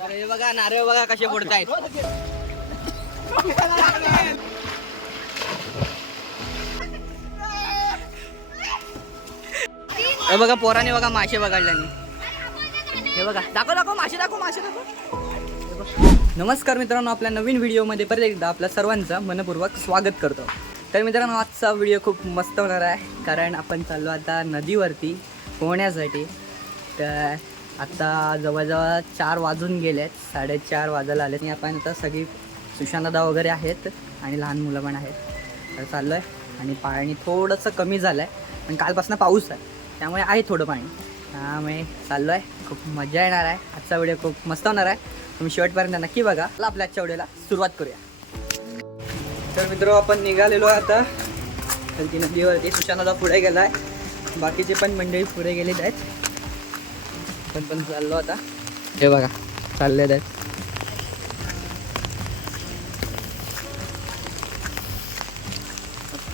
तर बघा नारळ बघा कसे फोडतायत हे बघा पोराने बघा मासे बघाडल्याने हे बघा दाखव दाखव मासे दाखव मासे दाखव. नमस्कार मित्रांनो आपल्या नवीन व्हिडिओमध्ये परत एकदा आपल्या सर्वांचं मनपूर्वक स्वागत करतो. तर मित्रांनो आजचा व्हिडिओ खूप मस्त होणार आहे कारण आपण चाललो आता नदीवरती पोहण्यासाठी. तर आता जवळजवळ चार वाजून गेले आहेत साडेचार वाजायला आले आणि आपण आता सगळी सुशांतदा वगैरे आहेत आणि लहान मुलं पण आहेत. तर चाललो आहे आणि पाणी थोडंसं कमी झालं आहे पण कालपासून पाऊस आहे. त्यामुळे आहे थोडं पाणी. त्यामुळे चाललो आहे खूप मजा येणार आहे. आजचा व्हिडिओ खूप मस्त होणार आहे. तुम्ही शेवटपर्यंत नक्की बघा. चला आपल्या आजच्या व्हिडिओला सुरुवात करूया. तर मित्र आपण निघालेलो आहे आता. हलकी नदीवरती. सुशांतदा पुढे गेला आहे बाकीचे पण मंडळी पुढे गेलेत आहेत. पण पण चाललो आता. हे बघा चालले आहेत.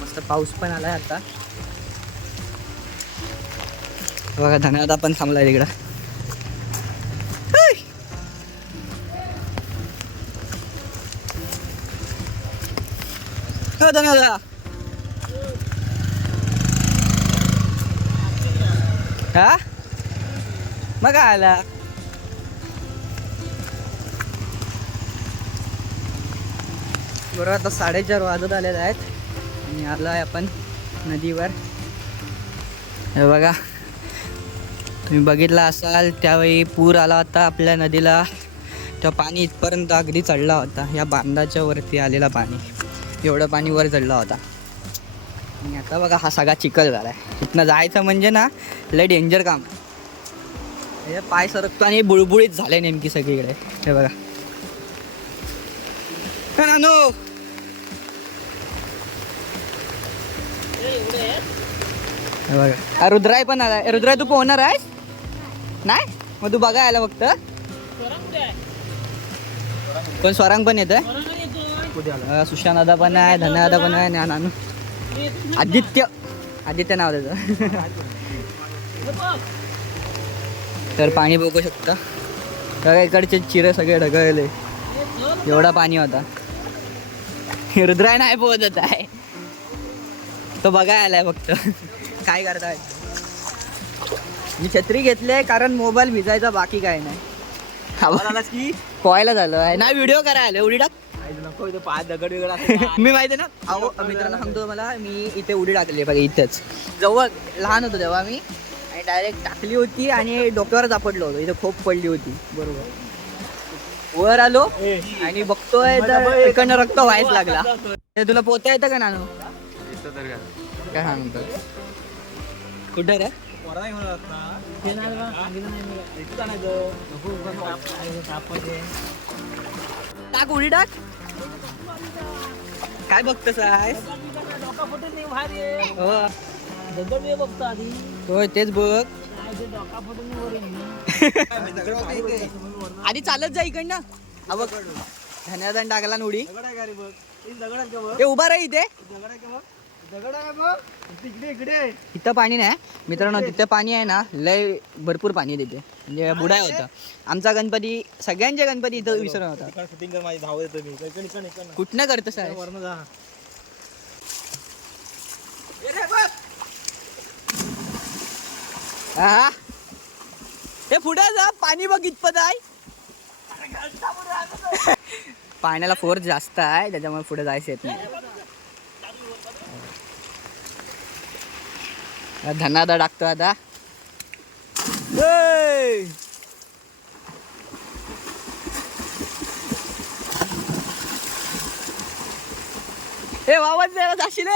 मस्त पाऊस पण आलाय आता. बघा धन्यवाद आपण थांबलाय तिकडं हो, धन्यवाद हा? मग काय आला बरोबर आता साडेचार वाजत आलेले आहेत. आणि आलो आहे आपण नदीवर. हे बघा तुम्ही बघितला असाल त्यावेळी पूर आला होता आपल्या नदीला. तेव्हा पाणी इथपर्यंत अगदी चढला होता. या बांधाच्या वरती आलेला पाणी. एवढं पाणी वर चढला होता. आणि आता बघा हा सगळा चिखल झाला आहे. इथनं जायचं म्हणजे ना लय डेंजर काम हे पाय सरकतो आणि बुळबुळीत झाले नेमकी सगळीकडे. हे बघा. नानू! हे बघा. रुद्राय पण आला रुद्राय तू पोहणार आहेस? नाही? मग तू बघा आला फक्त. कोण स्वरांग पण येत सुशांत दादा पण आहे धन्यदादा पण आहे नानू. आदित्य. आदित्य नाव त्याचं तर पाणी बघू शकता. बघा इकडचे चिरे सगळे ढगळले. एवढा पाणी होता. रुद्राय नाही पोहत आहे. तो बघाय आलाय फक्त. काय करताय? मी छत्री घेतली कारण मोबाईल भिजायचा बाकी काय नाही. की? पोहायला झालं आहे. नाही व्हिडिओ करायला उडी टाक. नको इथं पाय दगड वेगळा मी माहिती ना? अहो मित्रांनो सांगतो तुम्हाला मी इथे उडी टाकली बघा इथेच. जवळ लहान होतो तेव्हा मी. डायरेक्ट टाकली होती आणि डोक्यावर झापडलो होतो. इथे खोप पडली होती. बरोबर. वर आलो आणि बघतोय तर इकडनं रक्त व्हायच लागला. हे तुला पोहता येतं का नानू? काय? सांगतो? कुठं रे? टाक उडी टाक. काय बघतस आहे. हो. होय तेच बघ. आधी चालत जा इकडनं. धन्यवाद टाकला उडी. ते उभा राही इथे. इथं पाणी नाही मित्रांनो तिथं पाणी आहे ना लय भरपूर पाणी तिथे. म्हणजे बुडाय होतं. आमचा गणपती सगळ्यांचे गणपती इथं विसरून होता. कुठनं करतस आहे वरनं जा हा? हे पुढे जा पाणी बघ इतपत आहे. पाण्याला फोर्स जास्त आहे त्याच्यामुळे पुढे जायचं येत नाही. धनादा टाकतो आता! ए वावच जाशील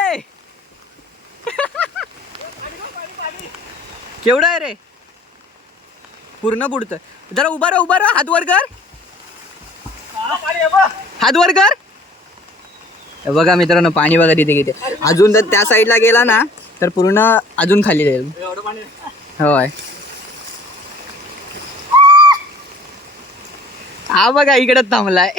केवढं आहे रे? पूर्ण बुडतं. जरा उभा राहा उभा राहा. हात वर कर. हात वर कर. बघा मित्रांनो पाणी बघा तिथे किती. अजून जर त्या साईडला गेला ना तर पूर्ण अजून खाली जाईल. होय. हा बघा इकडं थांबलाय.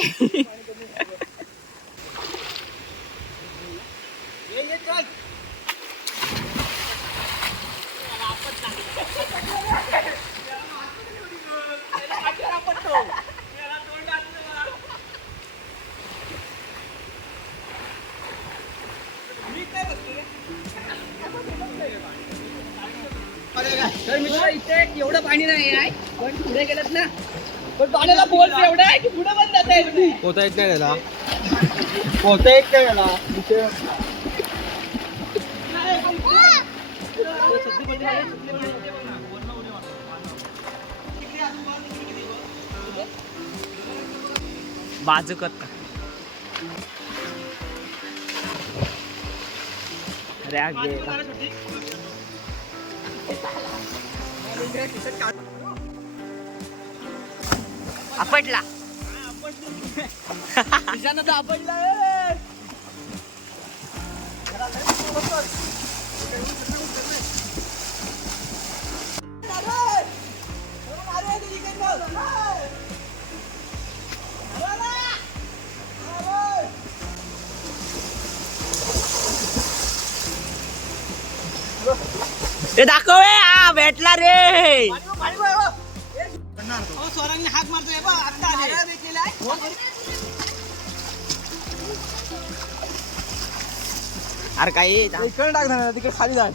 एवढं पाणी नाही आहे. पण पुढे गेलं ना. पण पाण्याला फोर्स एवढा आहे की पुढे पण जाता येत नाही. पोहता येत नाही त्याला. पोहता येत नाही त्याला. बाजू करता रॅग आपटला तुझ्यानं तर आपटला ए. ते दाखव ए, हा भेटला रे. स्वरांनी हात मारतोय. अरे काही इकडे टाक ना तिकडे खाली जाय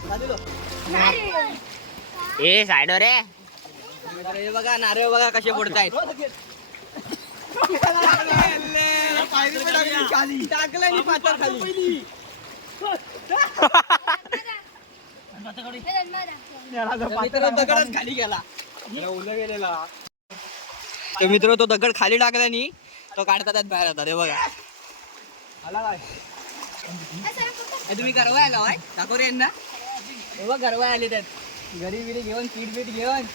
ए साईड रे. हे बघा नारळ बघा कसे फोडतायत. खाली टाकलं खाली. दगडच खाली गेला उलं गेलेला तर मित्र तो दगड खाली टाकला नी तो काढतात बाहेर होता रे बघा. आला काय? ए, तुम्ही गरवा आला होय? दाखव रे यांना. बघ गरवा आले त्यात. घरी बिरी घेऊन पीठ बीठ घेऊन.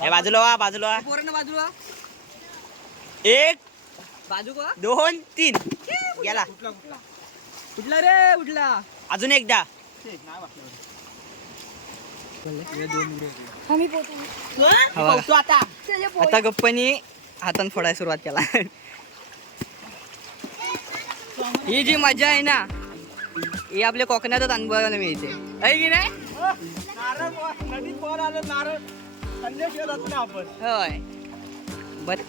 हे बाजूला वा बाजूला वा. बाजू वा. एक बाजू का दोन तीन. गेला उठला रे उठला. अजून एकदा. हा. आता. आता गप्पानी हातान फोडायला सुरुवात केला. ही जी मजा आहे ना ही आपल्या कोकणातच अनुभवायला मिळते. आहे की नाही? आपण. होय. बर.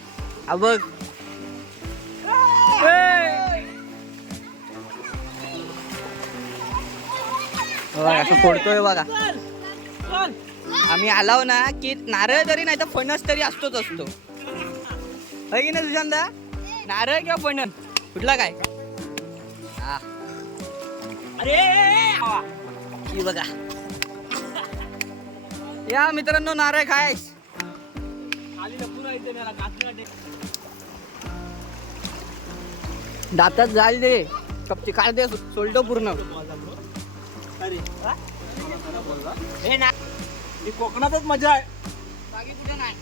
हा बघ. बघा, असं फोडतोय बघा. आम्ही आलाव ना की नारळ जरी नाही तर फणस तरी असतोच असतो. है की नाही सुशांता नारळ किंवा फणस? कुठला काय? हा. अरे ही बघा. या मित्रांनो नारळ काचना दातात जाल दे. कपची काढ दे सोलतो पूर्ण. अरे हे ना ही कोकणातच मजा आहे बाकी कुठे नाही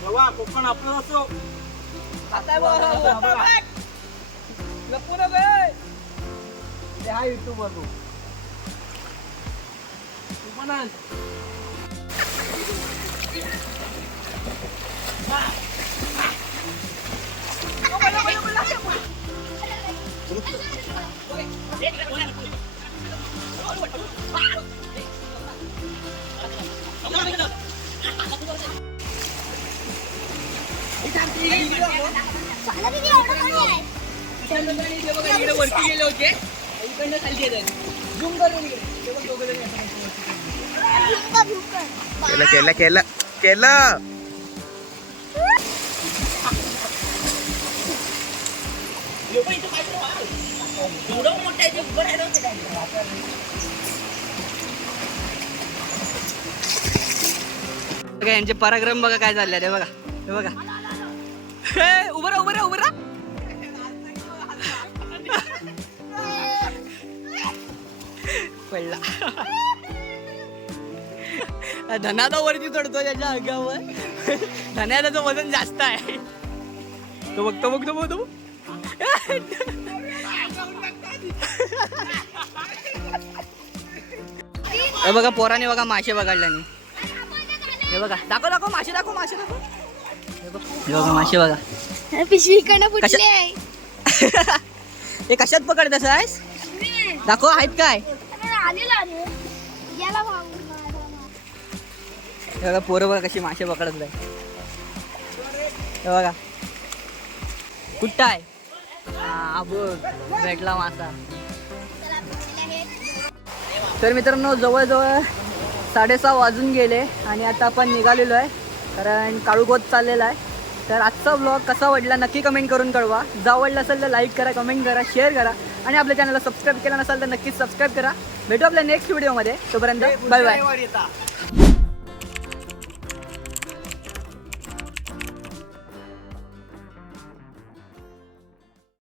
तेव्हा कोकण आपलं असो लपू नको ते हा युट्यूब वर तू तू पण आण. इकडे वरती गेले होते इकडनं खाली येत झूम करून घे. ते बघ दोघं एवढं मोठं जे उभं राहिलं होते बघा यांचे पराक्रम बघा काय चालले ते बघा हे बघा. हे, उभं राहा उभं राहा उभं राहा. पडला. धनादा वरती चढतो त्याच्या अंगावर. धनादाचं वजन जास्त आहे. तो बघतो बघतो बघतो. हे बघा पोराने बघा मासे बघाडल्याने हे बघा दाखव दाखव मासे दाखव मासे दाखव. हे बघ मासे बघा. पिशवी इकडनं फुटली. आहे हे कशात पकडत आहेस? दाखव आहेत काय? हे बघा पोरं बघा कशी मासे पकडत आहे हे बघा. कुठं आहे? हा बघ भेटला मासा तर मित्रांनो जवळजवळ साडेसहा वाजून गेले आणि आता आपण निघालेलो आहे कारण काळूगोत चाललेला आहे. तर आजचा ब्लॉग कसा वाटला नक्की कमेंट करून कळवा. जर आवडला असेल तर लाईक करा कमेंट करा शेअर करा आणि आपल्या चॅनलला सबस्क्राईब केला नसेल तर नक्कीच सबस्क्राईब करा. भेटू आपल्या नेक्स्ट व्हिडिओमध्ये तोपर्यंत बाय बाय